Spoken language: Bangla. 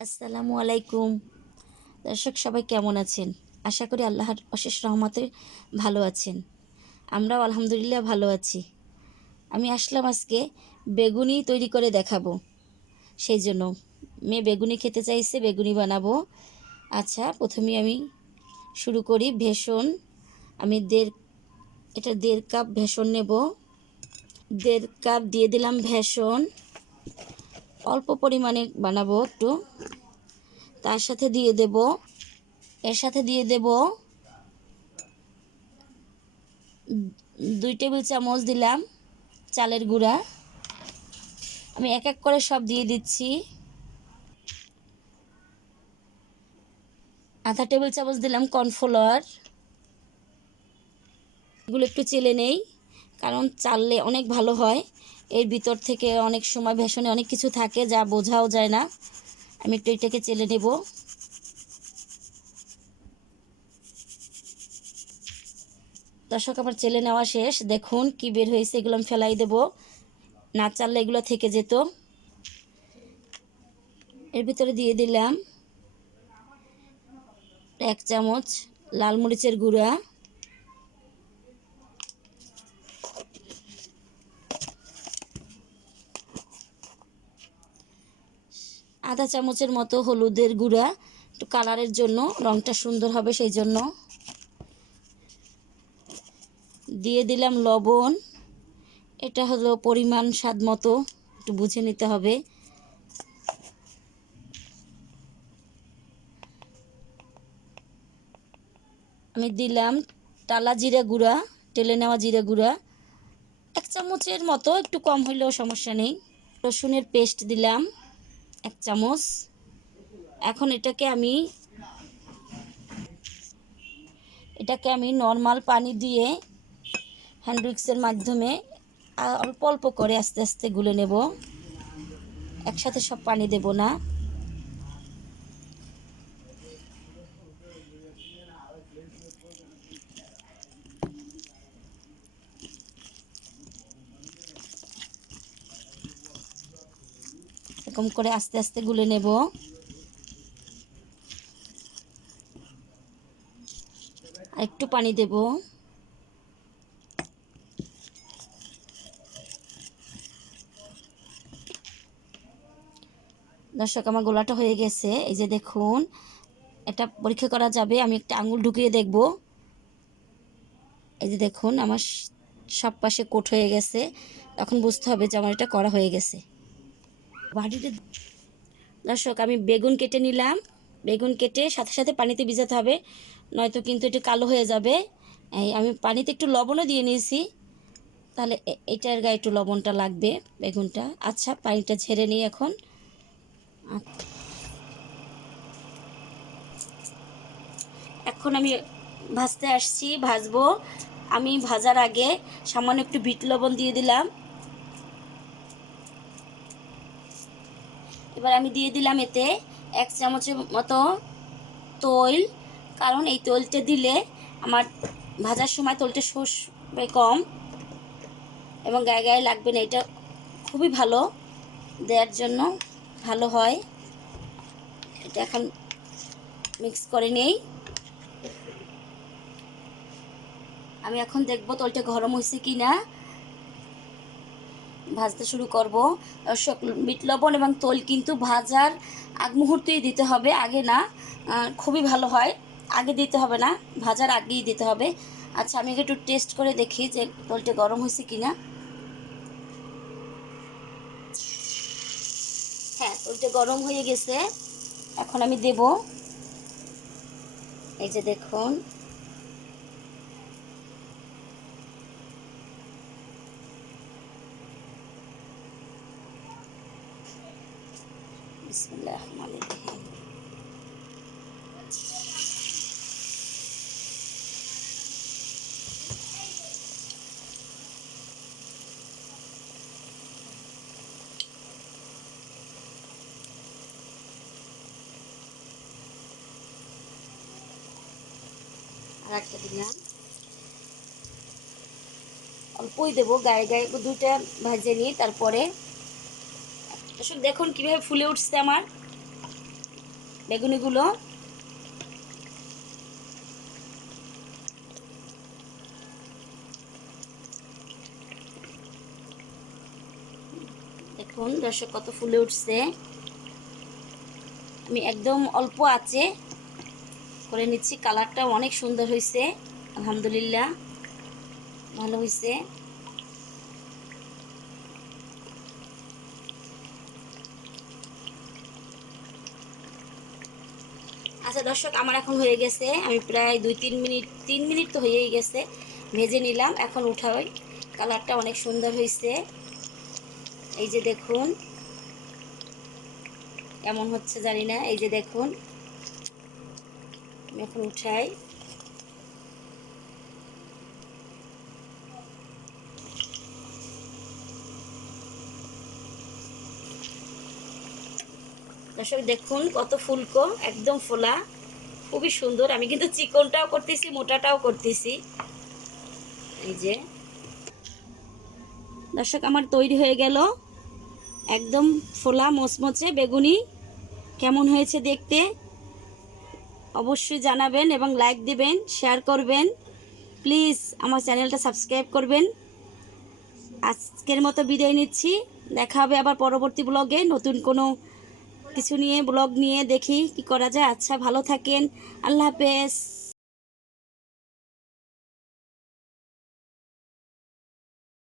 আসসালামু আলাইকুম। দর্শক সবাই কেমন আছেন? আশা করি আল্লাহর অশেষ রহমতে ভালো আছেন। আমরাও আলহামদুলিল্লাহ ভালো আছি। আমি আসলাম আজকে বেগুনি তৈরি করে দেখাবো। সেই জন্য মেয়ে বেগুনি খেতে চাইছে, বেগুনি বানাবো। আচ্ছা, প্রথমেই আমি শুরু করি। ভেষণ আমি 1.5 কাপ ভেষণ নেব। 1.5 কাপ দিয়ে দিলাম ভেষণ। অল্প পরিমাণে বানাবো একটু। তার সাথে দিয়ে দেব, এর সাথে দিয়ে দেব 2 টেবিল চামচ দিলাম চালের গুঁড়া। আমি এক এক করে সব দিয়ে দিচ্ছি। আধা টেবিল চামচ দিলাম কর্নফ্লাওয়ার। এগুলো একটু চেলে নেই, কারণ চাললে অনেক ভালো হয়। এর ভিতর থেকে অনেক সময় ভেষণে অনেক কিছু থাকে যা বোঝাও যায় না। আমি একটু এটাকে চেলে নেব। দর্শক, আমার চেলে নেওয়া শেষ। দেখুন কি বের হয়েছে। এগুলো আমি ফেলাই দেব, না চাললে এগুলো থেকে যেত। এর ভিতরে দিয়ে দিলাম 1 চামচ লাল মরিচের গুঁড়া, আধা চামচের মতো হলুদের গুঁড়া, একটু কালারের জন্য, রঙটা সুন্দর হবে সেই জন্য। দিয়ে দিলাম লবণ। এটা হলো পরিমাণ স্বাদ মতো, একটু বুঝে নিতে হবে। আমি দিলাম টালা জিরা গুঁড়া, টেলে নেওয়া জিরা গুঁড়া 1 চামচের মতো, একটু কম হইলেও সমস্যা নেই। রসুনের পেস্ট দিলাম 1 চামচ। এখন এটাকে আমি নর্মাল পানি দিয়ে হ্যান্ড উইক্সের মাধ্যমে অল্প অল্প করে আস্তে আস্তে গুলে নেব। একসাথে সব পানি দেব না। এরকম করে আস্তে আস্তে গুলে নেব। আর একটু পানি দেব। দর্শক, আমার গোলাটা হয়ে গেছে। এই যে দেখুন, এটা পরীক্ষা করা যাবে। আমি একটা আঙুল ঢুকিয়ে দেখব। এই যে দেখুন, আমার সব পাশে কোট হয়ে গেছে। তখন বুঝতে হবে যে আমার এটা করা হয়ে গেছে। বাড়িতে দর্শক, আমি বেগুন কেটে নিলাম। বেগুন কেটে সাথে সাথে পানিতে ভিজাতে হবে, নয়তো কিন্তু এটা কালো হয়ে যাবে। এই আমি পানিতে একটু লবণও দিয়ে নিয়েছি, তাহলে এটার গায়ে একটু লবণটা লাগবে বেগুনটা। আচ্ছা, পানিটা ঝেড়ে নিই এখন। এখন আমি ভাজতে আসছি, ভাজবো। আমি ভাজার আগে সামান্য একটু বিট লবণ দিয়ে দিলাম। এবার আমি দিয়ে দিলাম এতে 1 চামচের মতো তৈল, কারণ এই তৈলটা দিলে আমার ভাজার সময় তৈলটা শসবে কম এবং গায়ে গায়ে লাগবে না। এটা খুবই ভালো, দেওয়ার জন্য ভালো হয়। এটা এখন মিক্স করে নেই। আমি এখন দেখব তৈলটা গরম হয়েছে কি না, ভাজতে শুরু করব। বিট লবণ এবং তৈল কিন্তু ভাজার আগ মুহূর্তেই দিতে হবে, আগে না। খুবই ভালো হয়। আগে দিতে হবে না, ভাজার আগেই দিতে হবে। আচ্ছা, আমি একটু টেস্ট করে দেখি যে তৈলটা গরম হয়েছে কি না। হ্যাঁ, তৈলটা গরম হয়ে গেছে। এখন আমি দেব। এই যে দেখুন, বিসমিল্লাহির রহমানির রহিম। আর একটা দিলাম, অল্পই দেবো, গায়ে গায়ে দুইটা ভেজে নিই তারপরে। আসলে দেখুন কিভাবে ফুলে উঠছে আমার। বেগুনিগুলো। দেখুন দর্শক কত ফুলে উঠছে। আমি একদম অল্প আঁচে করে নিচ্ছি। কালারটা অনেক সুন্দর হয়েছে, আলহামদুলিল্লাহ ভালো হয়েছে। আচ্ছা দর্শক, আমার এখন হয়ে গেছে। আমি প্রায় 3 মিনিট তো হয়েই গেছে ভেজে নিলাম। এখন উঠাই। কালারটা অনেক সুন্দর হয়েছে। এই যে দেখুন কেমন হচ্ছে জানি না। এই যে দেখুন, আমি এখন উঠাই। দর্শক দেখুন কত ফুলকো, একদম ফোলা, খুবই সুন্দর। আমি কিন্তু চিকনটাও করতেছি, মোটাটাও করতেছি। এই যে দর্শক, আমার তৈরি হয়ে গেল একদম ফোলা মচমচে বেগুনি। কেমন হয়েছে দেখতে অবশ্যই জানাবেন এবং লাইক দিবেন, শেয়ার করবেন। প্লিজ আমার চ্যানেলটা সাবস্ক্রাইব করবেন। আজকের মতো বিদায় নিচ্ছি। দেখা হবে আবার পরবর্তী ব্লগে, নতুন কোনো কিছু নিয়ে, ব্লগ নিয়ে দেখি কি করা যায়। আচ্ছা, ভালো থাকেন। আল্লাহ হাফেজ।